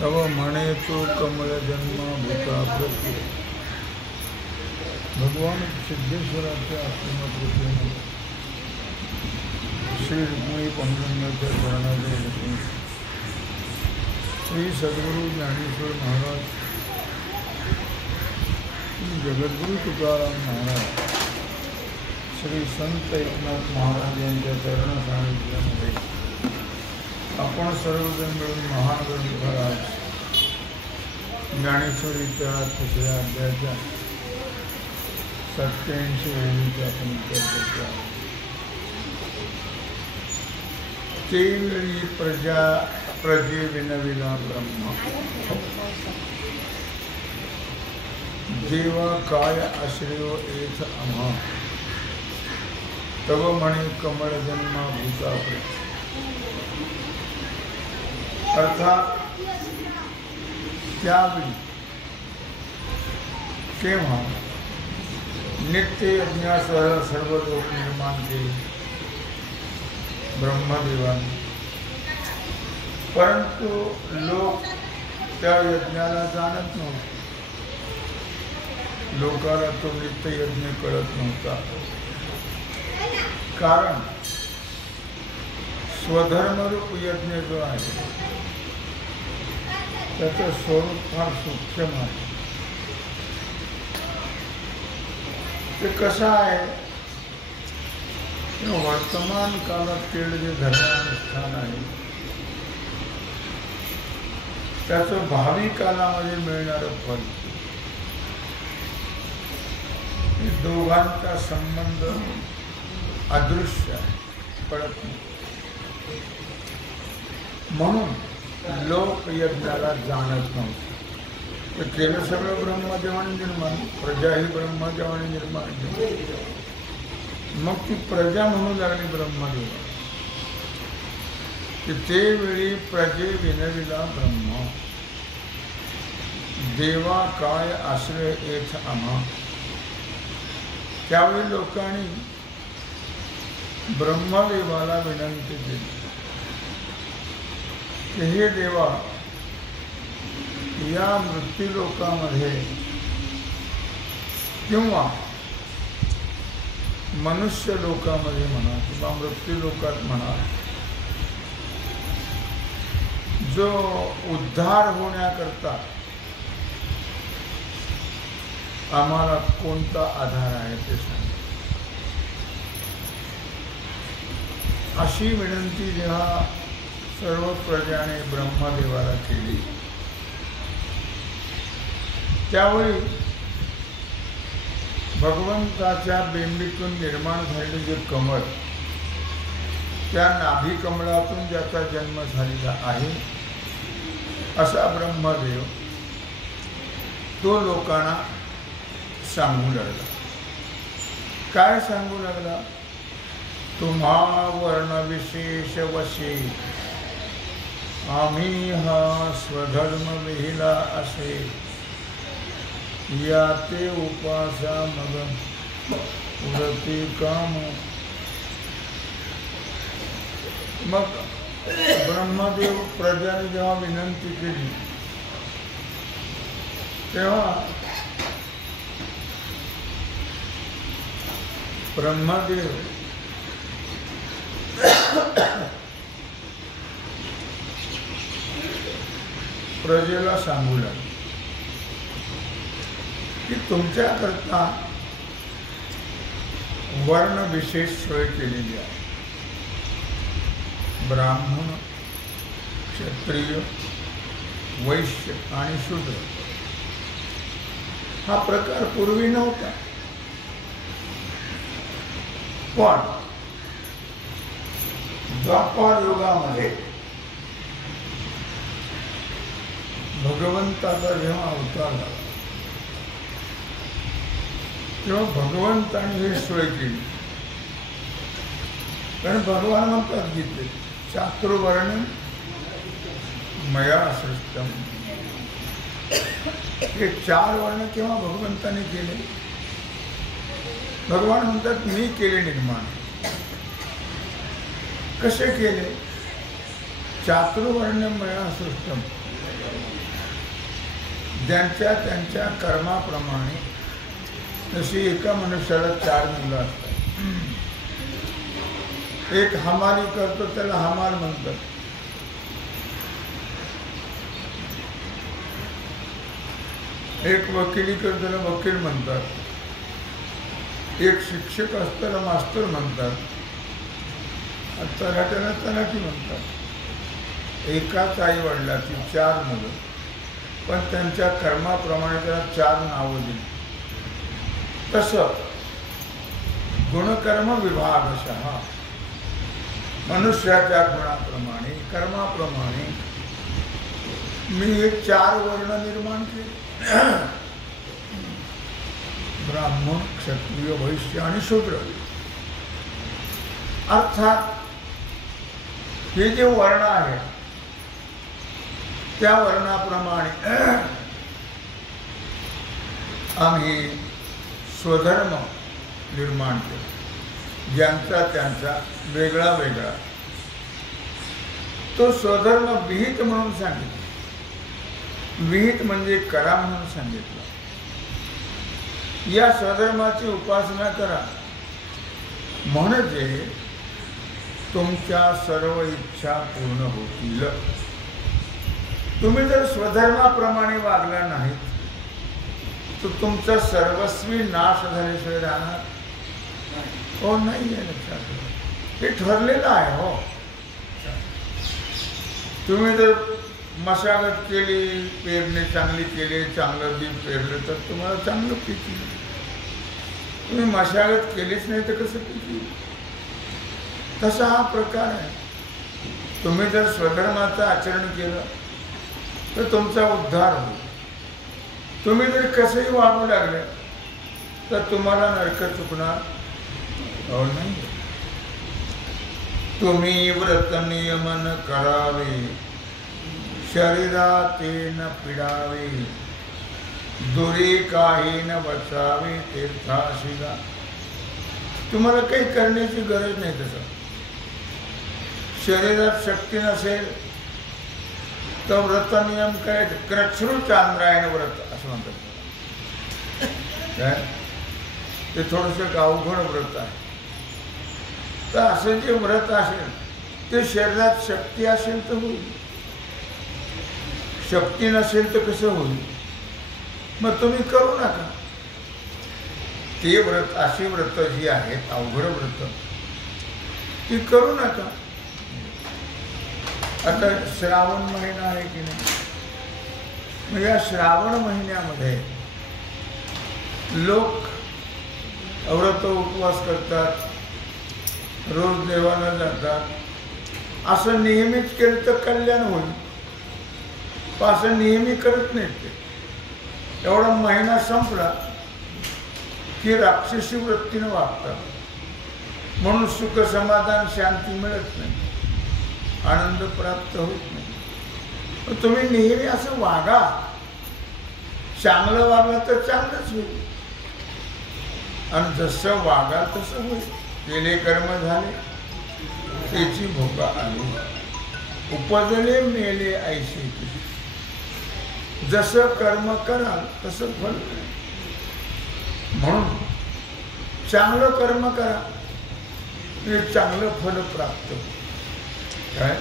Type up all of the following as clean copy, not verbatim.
तव म्हणे तो कमल जन्म भूता प्रती. भगवान सिद्धेश्वराच्या आश्रमकृतीने श्री रुक्मिणी पांडुरंगाच्या चरणाजवळ बसून श्री सद्गुरू ज्ञानेश्वर महाराज, जगद्गुरु तुकाराम महाराज, श्री संत एकनाथ महाराज यांच्या चरण सानिध्यामध्ये आपण सर्वजण मिळून महान ग्रंथराज ज्ञानेश्वरीच्या तिसऱ्या अध्यायाच्या 87 ओळीचा आपण विचार करतो आहोत. तेवेळी प्रजे विनविला ब्रह्म, देवा काय आश्रयो एथ आम्हा, तव म्हणे कमळ जन्मा भूता प्रती. अर्थात त्यावेळी तेव्हा नित्य यज्ञासह सर्व लोक निर्माण केले ब्रह्मदेवाने, परंतु लोक त्या यज्ञाला जाणत नव्हते. लोकाला तो नित्य यज्ञ कळत नव्हता. कारण स्वधर्मरूप यज्ञ जो आहे त्याचं स्वरूप फार सूक्ष्म आहे. ते कसं आहे, वर्तमान काळात केलेले जे धर्मानुष्ठान आहे त्याचं भावी कालामध्ये मिळणारं फल, हे दोघांचा संबंध अदृश्य आहे, कळत नाही. म्हणून लोक यज्ञाला जाणत नव्हते. तर केलं सगळं ब्रह्मदेवाने निर्माण, प्रजा ही ब्रह्मदेवाने निर्माण केली. मग ती प्रजा म्हणू लागली ब्रह्मदेव. ते वेळी प्रजे विनविला ब्रह्म, देवा काय आश्रय येथ आम्हा. त्यावेळी लोकांनी ब्रह्मदेवाला विनंती केली की हे देवा, या मृत्यूलोकामध्ये किंवा मनुष्य लोकामध्ये म्हणा किंवा मृत्यूलोकात म्हणा, जो उद्धार होण्याकरता आम्हाला कोणता आधार आहे ते सांगा. अशी विनंती जेव्हा सर्व प्रजाने ब्रह्मदेवाला केली, त्यावेळी भगवंताच्या बिंबीतून निर्माण झालेले जे कमळ, त्या नाभी कमळातून ज्याचा जन्म झालेला आहे असा ब्रह्मदेव तो लोकांना सांगू लागला. काय सांगू लागला? तुम्हा वर्ण विशेष वशी, आम्ही हा स्वधर्म विहिला असे, याते उपासा मग उरती काम. मग ब्रह्मदेव प्रजाने जेव्हा विनंती केली तेव्हा ब्रह्मदेव प्रजेला सांगू लागले की तुमच्याकरता वर्ण विशेष सोय केलेली आहे. ब्राह्मण, क्षत्रिय, वैश्य आणि शूद्र हा प्रकार पूर्वी नव्हता. पण द्वापार युगामध्ये भगवंताचा जेव्हा अवतार झाला तेव्हा भगवंताने ही सोय केली. कारण भगवान म्हणतात गीतेत, चातुर्वर्ण मया सृष्टम. हे 4 वर्ण केव्हा भगवंताने केले? भगवान म्हणतात मी केले निर्माण. कसे केले? चातुर्वर्ण मया सृष्टम. ज्यांच्या त्यांच्या कर्माप्रमाणे. जशी एका मनुष्याला 4 मुलं असतात. एक हमाली करतो त्याला हमाल म्हणतात. एक वकिली करतो त्याला वकील म्हणतात. एक शिक्षक असतो त्याला मास्तर म्हणतात. तलाट्याला तलाठी म्हणतात. एकाच आई वडिलाची 4 मुलं, पण त्यांच्या कर्माप्रमाणे त्याला 4 नावं दिली. तसं गुणकर्म विभागशः मनुष्याच्या गुणाप्रमाणे कर्माप्रमाणे मी हे 4 वर्ण निर्माण केले. ब्राह्मण, क्षत्रिय, वैश्य आणि शूद्र. अर्थात हे जे वर्ण आहे त्या वर्णाप्रमाणे आम्ही स्वधर्म निर्माण केला. ज्यांचा त्यांचा वेगळा वेगळा तो स्वधर्म विहित म्हणून सांगितला. विहित म्हणजे करा म्हणून सांगितलं. या स्वधर्माची उपासना करा म्हणजे तुमच्या सर्व इच्छा पूर्ण होतील. तुम्ही जर स्वधर्माप्रमाणे वागला नाहीत तर तुमचा सर्वस्वी नाश झाल्याशिवाय राहणार हो नाही आहे. लक्षात ठेवा, हे ठरलेलं आहे. हो, तुम्ही जर मशागत केली, पेरणी चांगली केली, चांगलं बी पेरलं तर तुम्हाला चांगलं पीक येईल. तुम्ही मशागत केलीच नाही तर कसं पीक येईल? तसा हा प्रकार आहे. तुम्ही जर स्वधर्माचं आचरण केलं तर तुमचा उद्धार होईल. तुम्ही जर कसंही वागू लागले तर तुम्हाला नरक चुकणार हो नाही. तुम्ही व्रत नियमन करावे, शरीराते न पिडावे, दुरी काही न बचावे तीर्थाशिला. तुम्हाला काही करण्याची गरज नाही. तसं शरीरात शक्ती नसेल तर व्रत नियम करायचं. कृच्छ्रू चांद्रायण व्रत असं म्हणतात. काय ते थोडंसं अवघड व्रत आहे. तर असं जे व्रत असेल ते शरीरात शक्ती असेल तर होईल. शक्ती नसेल तर कसं होईल? मग तुम्ही करू नका ते व्रत. अशी व्रत जी आहेत अवघड व्रत ती करू नका. आता श्रावण महिना आहे की नाही? मग या श्रावण महिन्यामध्ये लोक व्रत उपवास करतात, रोज देवाला जातात. असं नेहमीच केलं तर कल्याण होईल. असं नेहमी करत नाहीत ते. एवढा महिना संपला की राक्षसी वृत्तीनं वागतात. म्हणून सुख समाधान शांती मिळत नाही, आनंद प्राप्त होत नाही. तुम्ही नेहमी असं वागा. चांगलं वागलं तर चांगलंच होईल आणि जसं वागाल तसं होईल. केले कर्म झाले त्याची भोगा आली. उपजले मेले ऐशी. जसं कर्म कराल तसं फल. म्हणून चांगलं कर्म करा, चांगलं फल प्राप्त. काय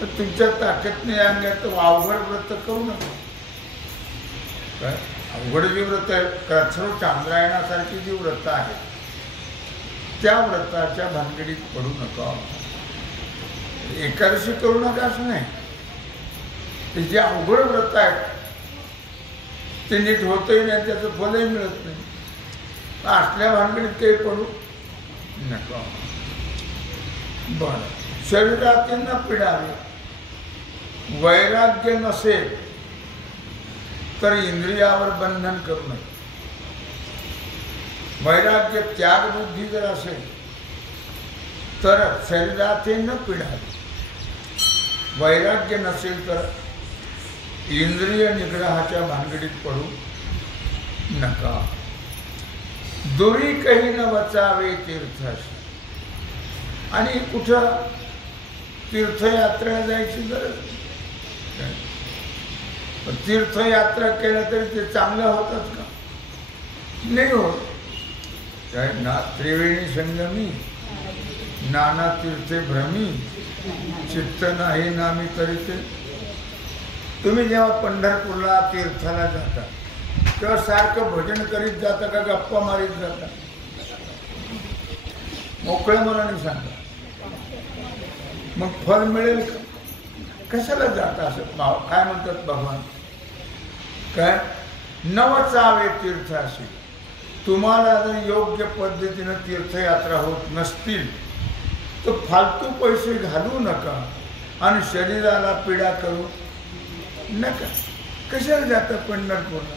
तर तुमच्या ताकदने अंगात अवघड व्रत करू नका. काय अवघड जी व्रत आहे, कृच्छ्रू चांद्रायणासारखी जी व्रत आहेत त्या व्रताच्या भानगडीत पडू नका. एकादशी करू नका असं नाही. ते जे अवघड व्रत आहेत ते नीट होतही नाही, त्याचं फलही मिळत नाही. असल्या भानगडीत काही पडू नका. बरं, शरीरातील न पिडावे. वैराग्य नसेल तर इंद्रियावर बंधन करू नये. वैराग्य त्याग बुद्धी जर असेल तर शरीराचे न पिडावे. वैराग्य नसेल तर इंद्रिय निग्रहाच्या भानगडीत पडू नका. दुरी काही न बचावे तीर्थाशी. आणि कुठं तीर्थयात्रेला जायची गरज नाही. तीर्थयात्रा केल्या तरी ते चांगलं होतात का? नाही होत. काय ना त्रिवेणी संगमी नाना तीर्थे भ्रमी चित्त नाही नामी तरी ते. तुम्ही जेव्हा पंढरपूरला तीर्थाला जाता तेव्हा सारखं भजन करीत जाता का गप्पा मारीत जाता? मोकळ्या मनाने सांगा. मग फल मिळेल का? कशाला जाता असं? काय म्हणतात भगवान? काय नवचावे तीर्थाशी. तुम्हाला जर योग्य पद्धतीनं तीर्थयात्रा होत नसतील तर फालतू पैसे घालू नका आणि शरीराला पीडा करू नका. कशाला जाता पंढरपूरला?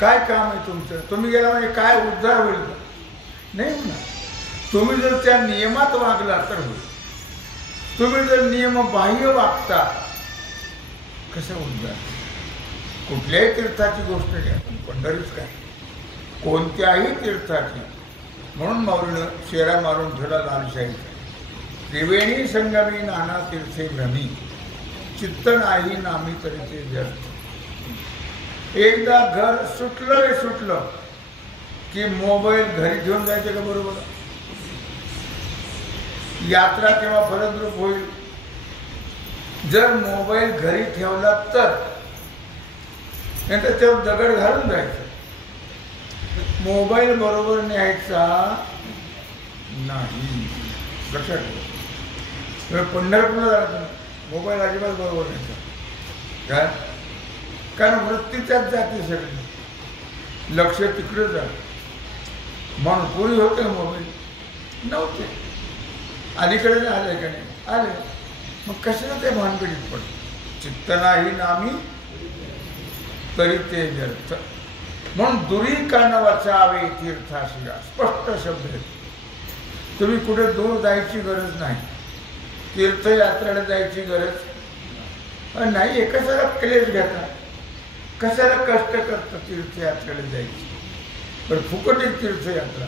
काय काम आहे तुमचं? तुम्ही गेला म्हणजे काय उद्धार होईल का? नाही ना. तुम्ही जर त्या नियमात वागला तर होईल. तुम्ही जर नियमबाह्य वागता कसं उद्धार? कुठल्याही तीर्थाची गोष्ट घ्या, पंढरीच काय कोणत्याही तीर्थाची. म्हणून माऊलीनं शेरा मारून ठेवला लालशाहीचा. त्रिवेणी संगमी नाना तीर्थे भ्रमी चित्त नाही नामी तरी ते व्यर्थ. एकदा घर सुटलं रे सुटलं की मोबाईल घरी घेऊन जायचे का? बरोबर. यात्रा केव्हा फलद्रूप होईल? जर मोबाईल घरी ठेवला तर नाही तर त्यावर दगड घालून जायचं. मोबाईल बरोबर न्यायचा नाही. लक्षात ठेवा. पंढरपूरला जायचं मोबाईल अजिबात बरोबर न्यायचा. काय? कारण वृत्तीच्याच जाती सगळी. लक्ष तिकडे जा. म्हणून पूर्वी होते मोबाईल नव्हते. अलीकडे आले का नाही? आले. मग कशाला ते भानगडीत पडत? चित्त नाही नामी तरी ते व्यर्थ. म्हणून दुरी कान वाचावे तीर्थाशिया. स्पष्ट शब्द आहे. तुम्ही कुठे दूर जायची गरज नाही. तीर्थयात्रेला जायची गरज नाही. कशाला क्लेश घेता? कशाला कष्ट करता तीर्थयात्रेला जायची? पण फुकट एक तीर्थयात्रा.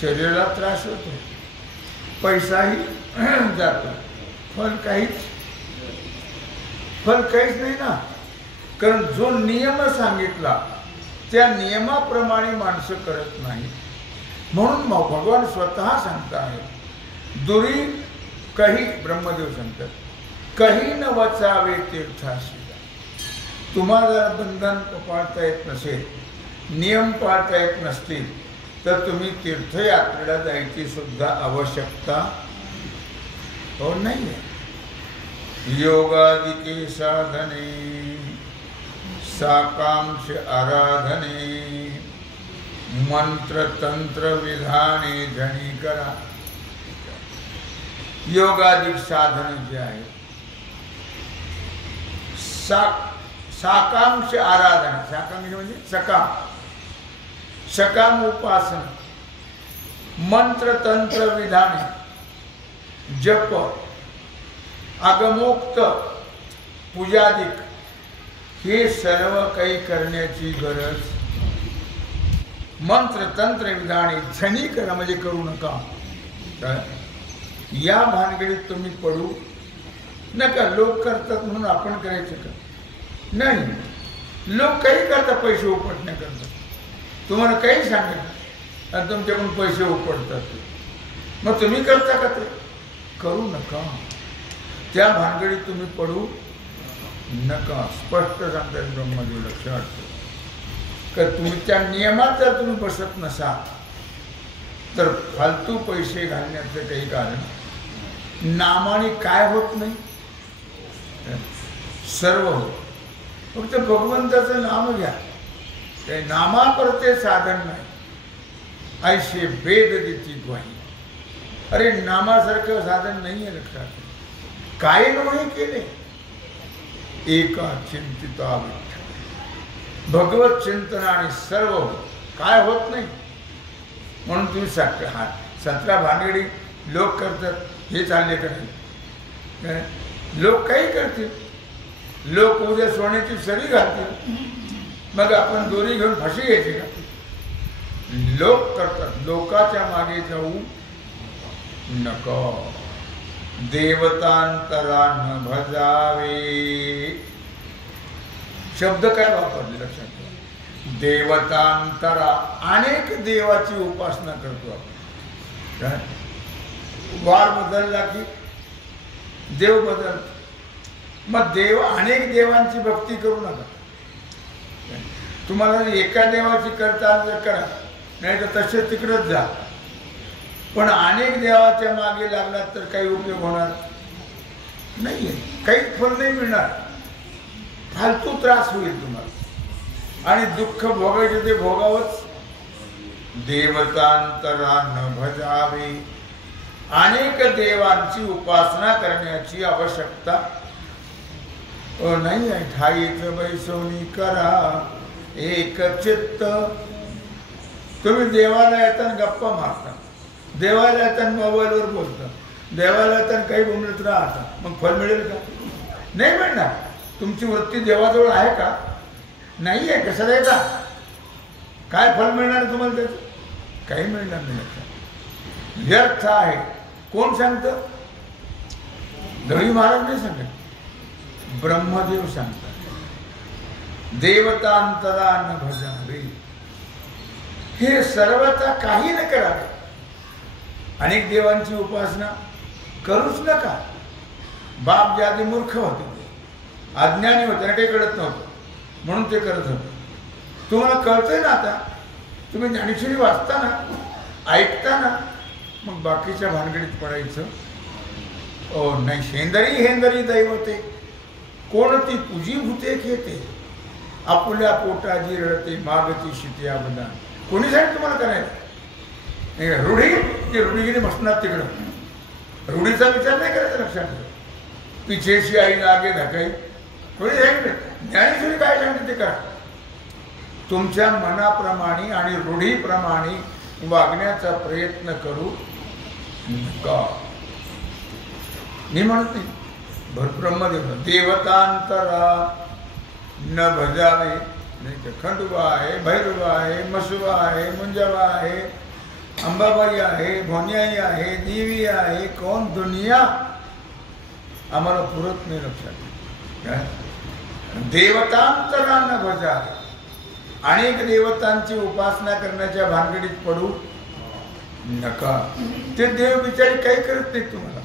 शरीराला त्रास होतो, पैसाही जातो, फल काहीच नाही ना. कारण जो नियम सांगितला त्या नियमाप्रमाणे माणसं करत नाही. म्हणून भगवान स्वतः सांगतात दुरी काही ब्रह्मदेव सांगतात काही न वाचावे तीर्थाशी. तुम्हाला बंधन पाळता येत नसेल, नियम पाळता येत नसतील तर तुम्ही तीर्थयात्रेला जायची सुद्धा आवश्यकता हो नाही आहे. योगादिके साधने साकांक्ष आराधने मंत्र तंत्र विधाने धनी करा. योगादिक साधन जे आहे साकांक्ष आराधना. साकांक्ष म्हणजे सकाम उपासना, मंत्र तंत्र विधाने, जप, आगमोक्त, पूजादिक हे सर्व काही करण्याची गरज. मंत्र तंत्र विधाने झणी करा म्हणजे करू नका. या भानगडीत तुम्ही पडू नका. लोक करतात म्हणून आपण करायचं का? नाही. लोक काही करतात पैसे उपटण्याकरता. तुम्हाला काही सांगत आणि तुमच्याकडून पैसे उपटतात. मग तुम्ही करता का? ते करू नका. त्या भानगडीत तुम्ही पडू नका. स्पष्ट सांगतात ब्रह्मदेव. लक्षात का तुम्ही त्या नियमात जर तुम्ही बसत नसा तर फालतू पैसे घालण्याचं काही कारण. नामाने काय होत नाही? सर्व होत. फक्त भगवंताचं नाम घ्या. ते नामाकरते साधन नाही. ऐसे वेद देती ग्वाही. अरे नामासारखं साधन नाही आहे. लक्षात. काय नव्हे केले एका चिंतिता विठ्ठल. भगवत चिंतनाने सर्व काय होत नाही. म्हणून तुम्ही 17 भानगडी लोक करतात. हे चालले का नाही? लोक काही करतील. लोक उद्या सोन्याची सरी घालतील. मग आपण दोरी घेऊन फाशी घ्यायची का? लोक करतात. लोकाच्या मागे जाऊ नको. देवतांतरा न भजावे शब्द काय वापरले लक्षात ठेवा. देवतांतरा, अनेक देवाची उपासना करतो आपण. काय वार बदलला की देव बदल. मग देव अनेक देवांची भक्ती करू नका. तुम्हाला एका देवाची करता आलं तर करा, नाही तर तसे तिकडंच जा. पण अनेक देवाच्या मागे लागलात तर काही उपयोग होणार नाहीये, काहीच फल नाही मिळणार, फालतू त्रास होईल तुम्हाला आणि दुःख भोगायचे ते भोगावंच. देवतांतरा न भजावे, अनेक देवांची उपासना करण्याची आवश्यकता नाही आहे. ठाईच बैसोनी करा एक चित्त. तुम्ही देवाला येताना गप्पा मारता, देवाला येताना मोबाईलवर बोलता, देवाला येताना काही बोलत राहता, मग फल मिळेल का? नाही मिळणार. तुमची वृत्ती देवाजवळ आहे का? नाही आहे. कशाला येता? काय फल मिळणार तुम्हाला त्याचं? काही मिळणार नाही. व्यर्थ आहे. कोण सांगतं? दळवी महाराज नाही सांगत, ब्रह्मदेव सांगतात. देवतांतरा न भजावे, हे सर्वता काही न करावे. अनेक देवांची उपासना करूच नका. बाप जे आधी मूर्ख होते, अज्ञानी होते, ना काही कळत नव्हतं म्हणून ते करत होते. तुम्हाला कळतंय ना आता, तुम्ही ज्ञानेश्वरी वाचता ना, ऐकता ना, मग बाकीच्या भानगडीत पडायचं नाही. शेंदरी हेंदरी दैवते, कोणती पूजी भूते खेते, आपुल्या पोटाजी रडते मागती शिते अवदान. कोणी सांगितलं तुम्हाला करायला? रूढी, ते रूढीगिरी बसणार तिकडं. रूढीचा विचार नाही करायचा. लक्षात ठेवा. पिछेशी आई आगे ढकाई, कोणी सांगितलं? ज्ञानेश्वरी काय सांगते ते करा. तुमच्या मनाप्रमाणे आणि रूढीप्रमाणे वागण्याचा प्रयत्न करू नका. मी म्हणत नाही, ब्रह्मदेव देवतांतरा न भजावे. नाही तर खंडोबा आहे, भैरवा आहे, मसुबा आहे, मुंजाबा आहे, अंबाबाई आहे, भोन्याई आहे, देवी आहे, कोण दुनिया आम्हाला पुरत नाही. लक्षात. देवतांतरा न भजावे, अनेक देवतांची उपासना करण्याच्या भानगडीत पडू नका. ते देव बिचारी काही करत नाहीत तुम्हाला.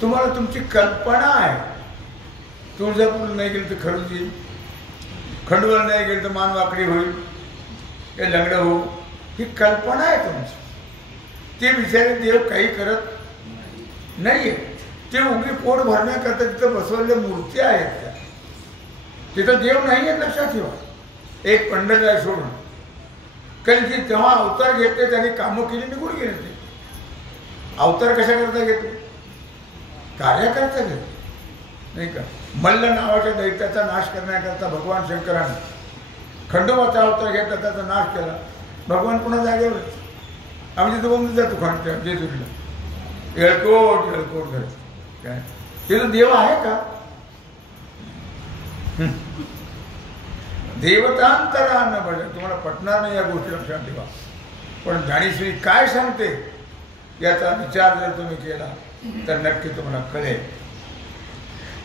तुम्हाला तुमची कल्पना आहे. तुळजापूर नाही गेलं तर खरंच येईल, खंडोबाला नाही गेलं तर मान वाकडी होईल, हे लंगडं होऊ, ही कल्पना आहे तुमची. ते बिचारे देव काही करत नाहीये. ते उगी पोट भरण्याकरता तिथं बसवलेल्या मूर्ती आहेत त्या, तिथं देव नाही आहे. लक्षात ठेवा. एक पंडित आहे सोडून, कारण की तेव्हा अवतार घेतले त्यांनी कामं केली, निघून गेले. ते अवतार कशा करता घेतले? कार्याकरता घेतले, नाही का? मल्ल नावाच्या दैत्याचा नाश करण्याकरता भगवान शंकराने खंडोबाचा अवतार घेतला, त्याचा नाश केला. भगवान पुन्हा जागेवरच. आम्ही तिथं बोलून जातो खंड जेजुरीला, येळकोट येळकोट घर. काय तिथं देव आहे का? देवतांतरा न भजा. तुम्हाला पटणार नाही या गोष्टी, लक्षात ठेवा. पण ज्ञानेश्वरी काय सांगते याचा विचार जर तुम्ही केला तर नक्की तुम्हाला कळेल.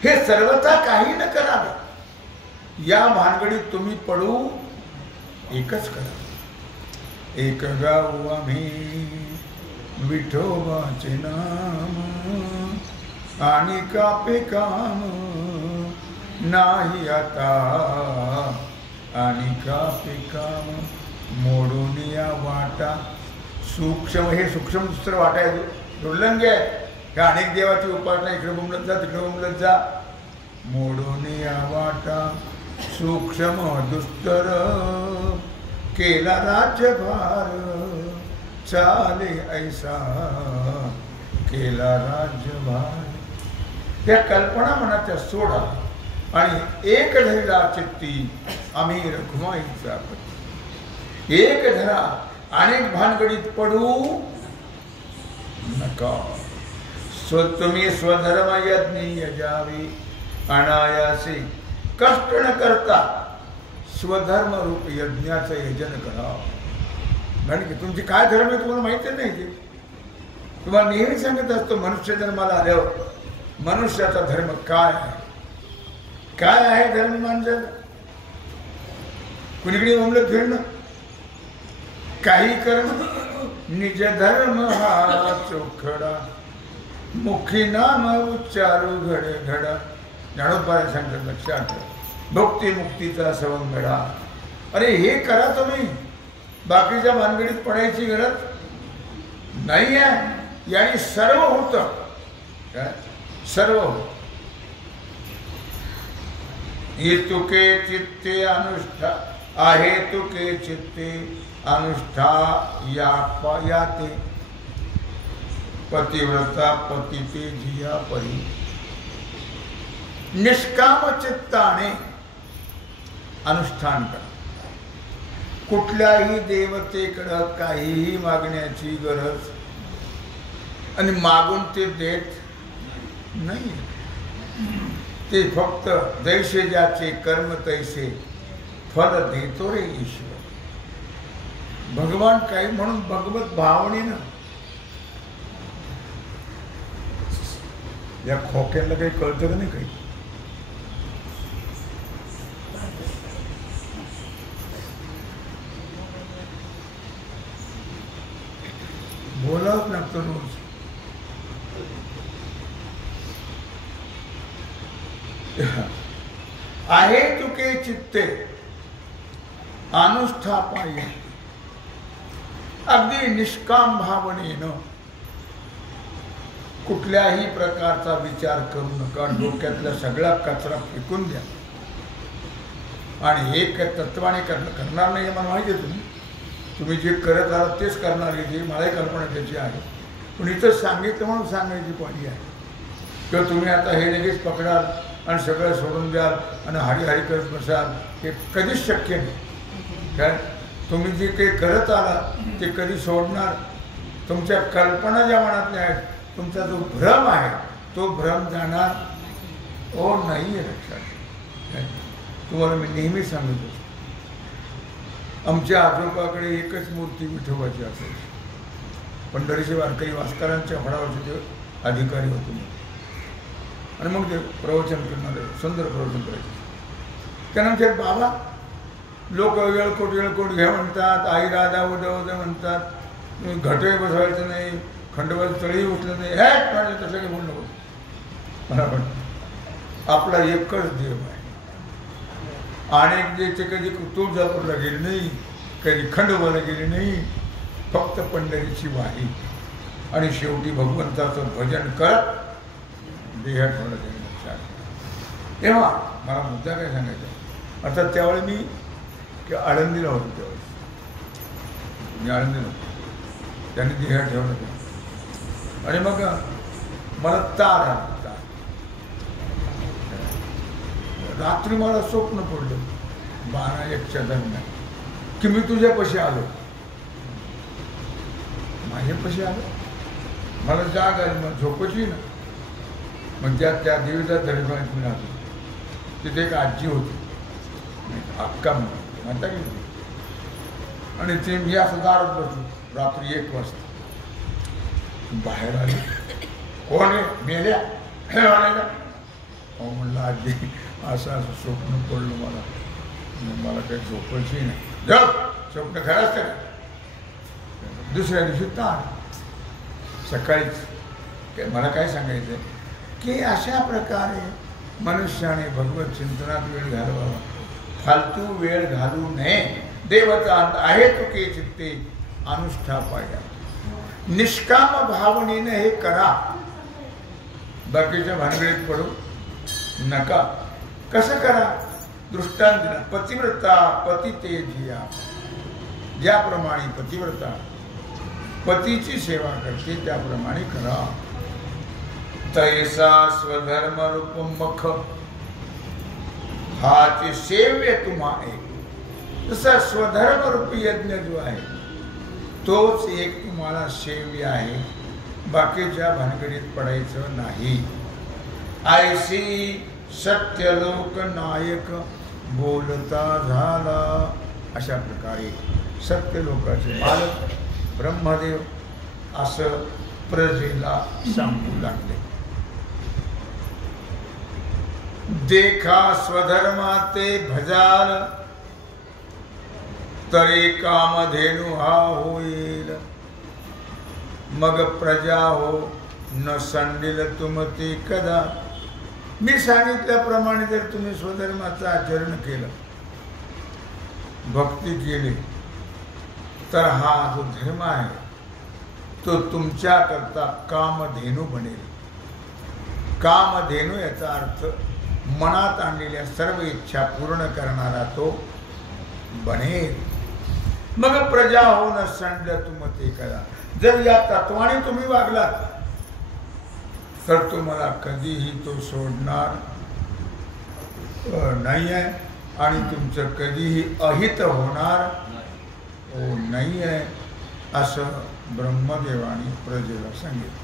हे सर्वथा काही न करावं, या भानगडीत तुम्ही पडू एकच करा. एक गाऊ आम्ही विठोबाचे नाम, आणि कापे काम नाही आता, आणि कापे काम मोडून या वाटा. सूक्ष्म, हे सूक्ष्म दुसरं वाटा आहे, दुर्लंघ्य आहे. ह्या अनेक देवाची उपासना इकडे बोंबलत जा, तिकडे बोंबलत जा. मोडून या वाटा सूक्ष्म दुस्तर, केला राज्यभार चाले ऐसा, केला राज्यभार. त्या कल्पना मनाच्या सोडा आणि एक धरला चित्ती आम्ही रखुमाईचा पती. एक धरा, अनेक भानगडीत पडू नका. तुम्ही स्वधर्म यज्ञ यजावी, अनायासे कष्ट न करता स्वधर्म रूप यज्ञाचं यजन करा. कारण की तुमची काय धर्म आहे तुम्हाला माहिती नाही. ते तुम्हाला नेहमी सांगत असतो, मनुष्य जन्माला आल्यावर मनुष्याचा धर्म काय आहे. काय आहे धर्म माणसाचा? कुणीकडे बोंबलत फिरणं, काही करणं, निज धर्म हा चोखडा, मुखी नाम उच्चारू घडे घडा. ज्ञानोबा सांगतात, लक्षात ठेवा, भक्ती मुक्तीचा सवंगडा. अरे हे करा तुम्ही, बाकीच्या भानगडीत पडायची गरज नाही आहे. याने सर्व होतं, सर्व होतं. हे तुके चित्ते अनुष्ठा आहे, तुके चित्ते अनुष्ठा याते, पतिव्रता पतिते जिया परी. निष्काम चित्ताने अनुष्ठान करा. कुठल्याही देवतेकडं काहीही मागण्याची गरज, आणि मागून ते देत नाही. ते फक्त जैसे ज्याचे कर्म तैसे फल देतो रे ईश्वर. भगवान काही म्हणून भगवत भावनेनं. या खोक्याला काही कळतं का नाही काही? बोलावंच लागतं रोज. आहे तुके चित्ते अनुष्ठापाय, अगदी निष्काम भावनेनं कुठल्याही प्रकारचा विचार करू नका. डोक्यातला सगळा कचरा फेकून द्या. आणि एक तत्वाने करणार नाही मला माहिती आहे. तुम्ही जे करत आहात तेच करणार आहे, जी मलाही कल्पना त्याची आहे. पण इथं सांगितलं म्हणून सांगायची पाणी आहे. किंवा तुम्ही आता हे लगेच पकडाल आणि सगळं सोडून द्याल आणि हरिहरी करत बसाल, हे कधीच शक्य नाही. काय तुम्ही जे काही करत आलात ते कधी सोडणार? तुमच्या कल्पना ज्या मनातल्या आहेत, तुमचा जो भ्रम आहे तो भ्रम जाणार ओ नाही आहे. लक्षात तुम्हाला मी नेहमी सांगतो, आमच्या आजोबाकडे एकच मूर्ती विठोबाची असायची. पंढरीचे वारकरी वास्करांच्या फळावरचे ते अधिकारी होते. आणि मग ते प्रवचन करणारे, सुंदर प्रवचन करायचे. त्यानंतर बाबा लोक वेळकोट घ्या म्हणतात, आई राधा उदवद म्हणतात, घटे बसवायचं नाही, खंडोबाचं तळी उठलं नाही. हे तसं काही बोलू नको. मला पण आपला एकच देव आहे. अनेक देवते कधी तुळजापूरला गेले नाही, कधी खंडोबाला गेले नाही, फक्त पंढरीची वाही. आणि शेवटी भगवंताचं भजन करत देह ठेवलं लक्षात. तेव्हा मला मुद्दा काय सांगायचा, आता त्यावेळी मी आळंदीला होतो. त्यावेळेस मी आळंदीला होतो. त्यांनी देह ठेवलं ते. आणि मग मला तार आला. रात्री मला स्वप्न पडलं 12-1च्या दरम्यान की मी तुझ्यापाशी आलो. माझ्यापाशी आलो, मला जाग आली, मग झोपची ना. मग त्या देवीचा दर्शनात मी राहतो. तिथे एक आजी होती, अक्का म्हणता की. आणि ते मी असं दारात बसलो रात्री 1 वाजता. बाहेर आले, कोण आहे? मेल्या हे म्हणायला. अहो म्हणलं आजी असं स्वप्न पडलं मला, मला काही झोपायची नाही. जाऊ स्वप्न खरं असतं का? दुसऱ्या दिवशी तार. सकाळीच मला काय सांगायचं की अशा प्रकारे मनुष्याने भगवत चिंतनात वेळ घालवावा, फालतू वेळ घालू नये. देवता आहे तुके चित्ते अनुष्ठापाय, निष्काम भावनेनं हे करा. बाकीच्या भानगडीत पडू नका. कसं करा? दृष्टांत दिला. पतिव्रता पतिते जिया, ज्याप्रमाणे पतिव्रता पतीची सेवा करते त्याप्रमाणे करा. तैसा स्वधर्म रूप मख हाचे सेव्य तुम्हा एक. तसा स्वधर्म रूपी यज्ञ जो आहे तोच एक तुम्हाला सेव्य आहे. बाकीच्या भानगडीत पडायचं नाही. ऐसी सत्यलोक नायक बोलता झाला. अशा प्रकारे सत्यलोकाचे मालक ब्रह्मदेव असं प्रजेला सांगू लागले. देखा स्वधर्मा ते भजाल तरी कामधेनु हा होईल, मग प्रजा हो न संडिल तुमती कदा. मी सांगितल्याप्रमाणे जर तुम्ही स्वधर्माचं आचरण केलं, भक्ती केली, तर हा जो धर्म आहे तो तुमच्याकरता कामधेनू बनेल. कामधेनू याचा अर्थ मनात आणलेल्या सर्व इच्छा पूर्ण करणारा तो बनेल. मग प्रजा हो न संड तुमते करा. जर या तत्वाने तुम्ही वागलात तर तुम्हाला कधीही तो सोडणार नाही आहे आणि तुमचं कधीही अहित होणार नाही आहे, असं ब्रह्मदेवाने प्रजेला सांगितलं.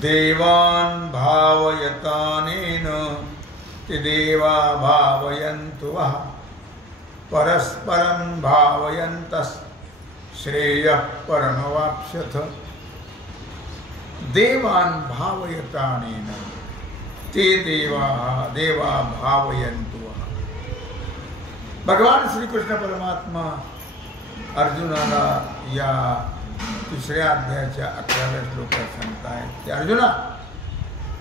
देवान भावयतानेन ते देवा भावयन्तु वः, परस्परं भावयन्तस् श्रेयः परमवाप्स्यथ. देवान भावयतानेन ते देवा भावयन्तु वः. भगवान श्री कृष्ण परमात्मा अर्जुनाला या 3ऱ्या अध्यायाच्या 11व्या श्लोकात सांगतायत की अर्जुना,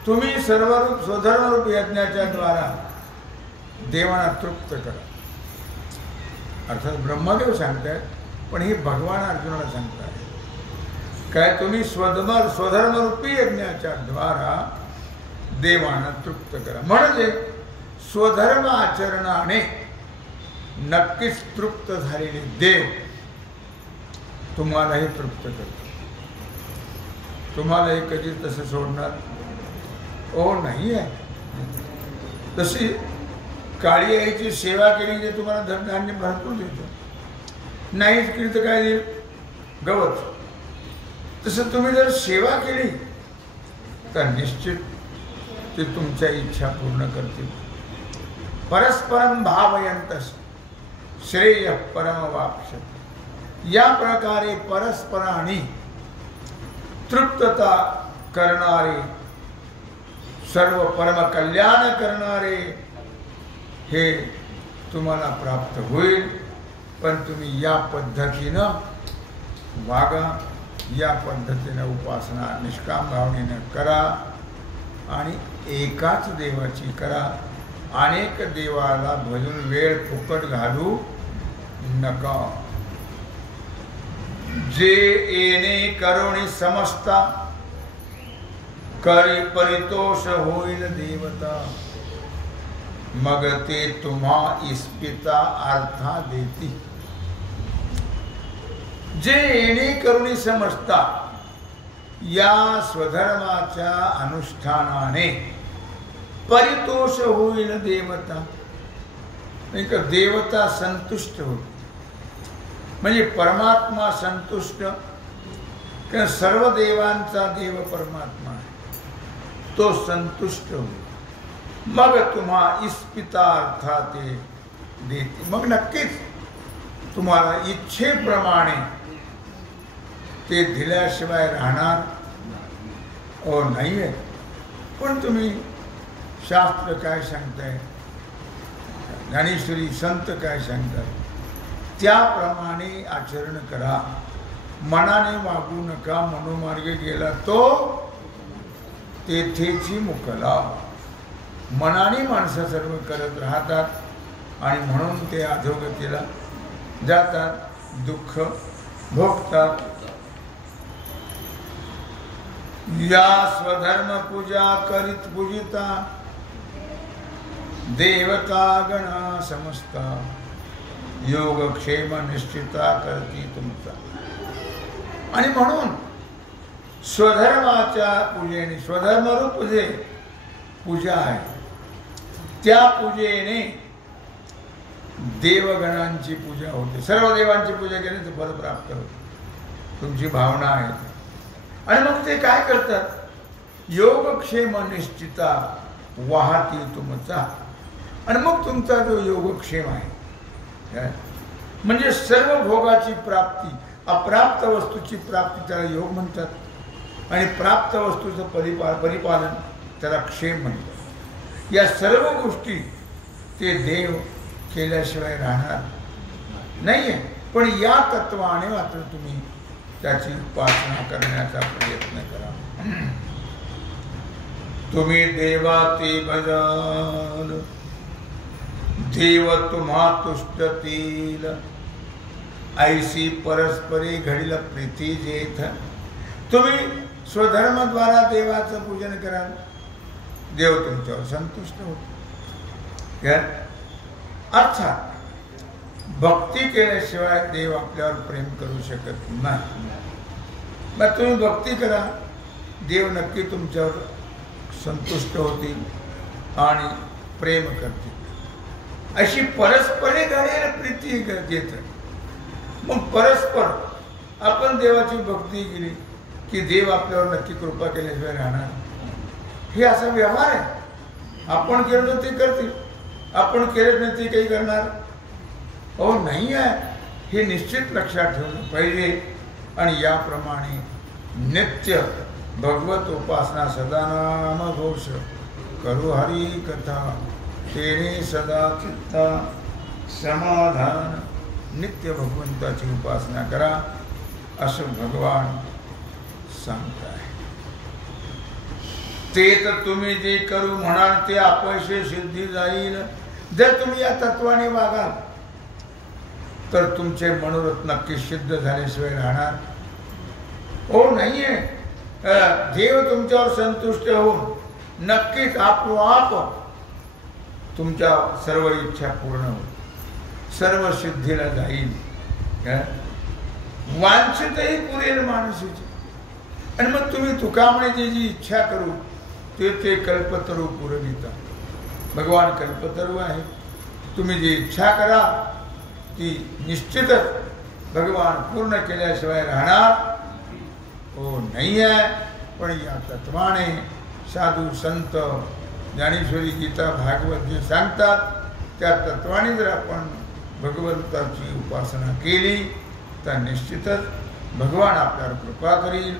तुम्ही सर्वरूप स्वधर्मरूप यज्ञाच्या द्वारा देवांना तृप्त करा. अर्थात ब्रह्मदेव सांगतायत, पण हे भगवान अर्जुनाला सांगतायत काय, तुम्ही स्वधर्मरूपी यज्ञाच्या द्वारा देवांना तृप्त करा. म्हणजे स्वधर्म आचरणाने नक्कीच तृप्त झालेले देव तुम्हालाही तृप्त करतो. तुम्हालाही कधी तसं सोडणार नाही आहे. तशी काळी आईची सेवा केली जे तुम्हाला धनधान्य भरपूर देतो, नाहीच केली तर काय देईल? गवत. तसं तुम्ही जर सेवा केली तर निश्चित ते तुमच्या इच्छा पूर्ण करतील. परस्परं भावयन्तस् श्रेयः परमवाप्स्यथ. या प्रकारे परस्परांनी तृप्तता करणारे, सर्व परम कल्याण करणारे हे तुम्हाला प्राप्त होईल. पण तुम्ही या पद्धतीनं वागा, या पद्धतीनं उपासना निष्काम भावनेनं करा आणि एकाच देवाची करा. अनेक देवाला भजून वेळ फुकट घालू नका. जे येणे करुणी समजता, करी परितोष होईल देवता. मग ते तुम्हा इस्पिता अर्था देती. जे येणे करुणी समजता, या स्वधर्माच्या अनुष्ठानाने परितोष होईल देवता. नाही का, देवता संतुष्ट होईल. म्हणजे परमात्मा संतुष्ट, कारण सर्व देवांचा देव परमात्मा आहे, तो संतुष्ट होईल. मग तुम्हा इस्पिता अर्थात ते देते. मग नक्कीच तुम्हाला इच्छेप्रमाणे ते दिल्याशिवाय राहणार नाही आहे. पण तुम्ही शास्त्र काय सांगताय, ज्ञानेश्वरी संत काय सांगतात, त्याप्रमाणे आचरण करा. मनाने वागू नका. मनोमार्गे गेला तो तेथेची मुकला. मनाने माणसं सर्व करत राहतात आणि म्हणून ते अधोगतीला जातात, दुःख भोगतात. या स्वधर्म पूजा करीत पूजिता, देवता गणा समजता. योगक्षेम निश्चिता करती तुमचा. आणि म्हणून स्वधर्माच्या पूजेने, स्वधर्मरूप जे पूजा आहे त्या पूजेने देवगणांची पूजा होते. सर्व देवांची पूजा केली तर फल प्राप्त होते. तुमची भावना आहे. आणि मग ते काय करतात, योगक्षेम निश्चिता वाहती तुमचा. आणि मग तुमचा जो योगक्षेम आहे म्हणजे सर्व भोगाची प्राप्ती, अप्राप्त वस्तूची प्राप्ती त्याला योग म्हणतात, आणि प्राप्त वस्तूचं परिपालन त्याला क्षेम म्हणतात. या सर्व गोष्टी ते देव केल्याशिवाय राहणार नाही आहे, पण या तत्वाने मात्र तुम्ही त्याची उपासना करण्याचा प्रयत्न करा. तुम्ही देवा ते भजाल, देव तुम्हा तुष्टतील, ऐसी परस्परी घडील प्रीती जेथ. तुम्ही स्वधर्माद्वारा देवाचं पूजन कराल, देव तुमच्यावर संतुष्ट होतो. अर्थात भक्ती केल्याशिवाय देव आपल्यावर प्रेम करू शकत नाही. मग तुम्ही भक्ती करा, देव नक्की तुमच्यावर संतुष्ट होतील आणि प्रेम करतील. अशी परस्परे घडेल प्रीती घेत. मग परस्पर आपण देवाची भक्ती केली की देव आपल्यावर नक्की कृपा केल्याशिवाय राहणार. हे असा व्यवहार आहे. आपण केलं तर ते करतील, आपण केलं नाही ते काही करणार हो नाही आहे. हे निश्चित लक्षात ठेवलं पाहिजे. आणि याप्रमाणे नित्य भगवत उपासना सदा नाम घोष करू हरी कथा, तेने सदा चित्ता समाधान. नित्य भगवंताची उपासना करा असं भगवान सांगताय. ते तर तुम्ही जे करू म्हणाल ते अपयशी सिद्धी जाईल. जर तुम्ही या तत्वाने वागाल तर तुमचे मनोरथ नक्की सिद्ध झाल्याशिवाय राहणार हो नाहीये. देव तुमच्यावर संतुष्ट होऊन नक्कीच आपोआप तुमच्या सर्व इच्छा पूर्ण होईल, सर्व सिद्धीला जाईल. वांछितही पुरेल माणसाची. आणि मग तुम्ही तुकामणे जी इच्छा करू ते कल्पतरू पुरविता. भगवान कल्पतरू आहे. तुम्ही जी इच्छा करा ती निश्चितच भगवान पूर्ण केल्याशिवाय राहणार हो नाही आहे. पण या तत्वाने साधू संत ज्ञानेश्वरी गीता भागवत जे सांगतात त्या तत्वाने जर आपण भगवंताची उपासना केली तर निश्चितच भगवान आपल्यावर कृपा करील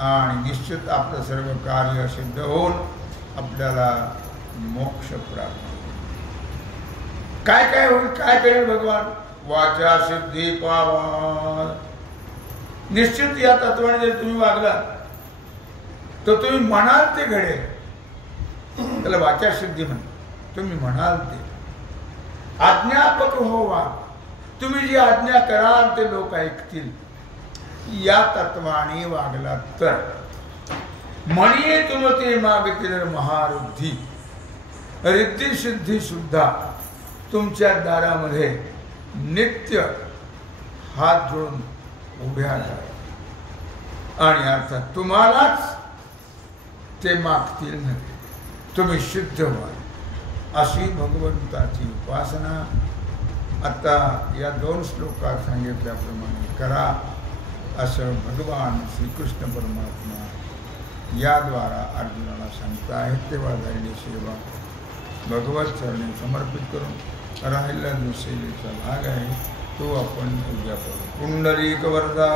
आणि निश्चित आपलं सर्व कार्य सिद्ध होऊन आपल्याला मोक्ष प्राप्त होईल. काय काय होईल, काय करेल भगवान? वाचा सिद्धी पावा. निश्चित या तत्वाने जर तुम्ही वागला तर तुम्ही म्हणाल ते घडेल. त्याला वाचा सिद्धी म्हण. तुम्ही म्हणाल ते. आज्ञापक हो वा. तुम्ही जी आज्ञा कराल ते लोक ऐकतील. या तत्वाने वागला तर म्हणिये तुम ते मागतील महारुद्धी. रिद्धी सिद्धी सुद्धा तुमच्या दारामध्ये नित्य हात जोडून उभ्या राहा. आणि अर्थात तुम्हालाच ते मागतील नाही, तुम्ही सिद्ध व्हाल. अशी भगवंताची उपासना आता या 2 श्लोकात सांगितल्याप्रमाणे करा असं भगवान श्रीकृष्ण परमात्मा याद्वारा अर्जुनाला सांगतायत. तेव्हा झालेली सेवा भगवत चरणी समर्पित करून राहिला जो सेवेचा भाग आहे तो आपण उद्या करू. पुंडलिक वरदा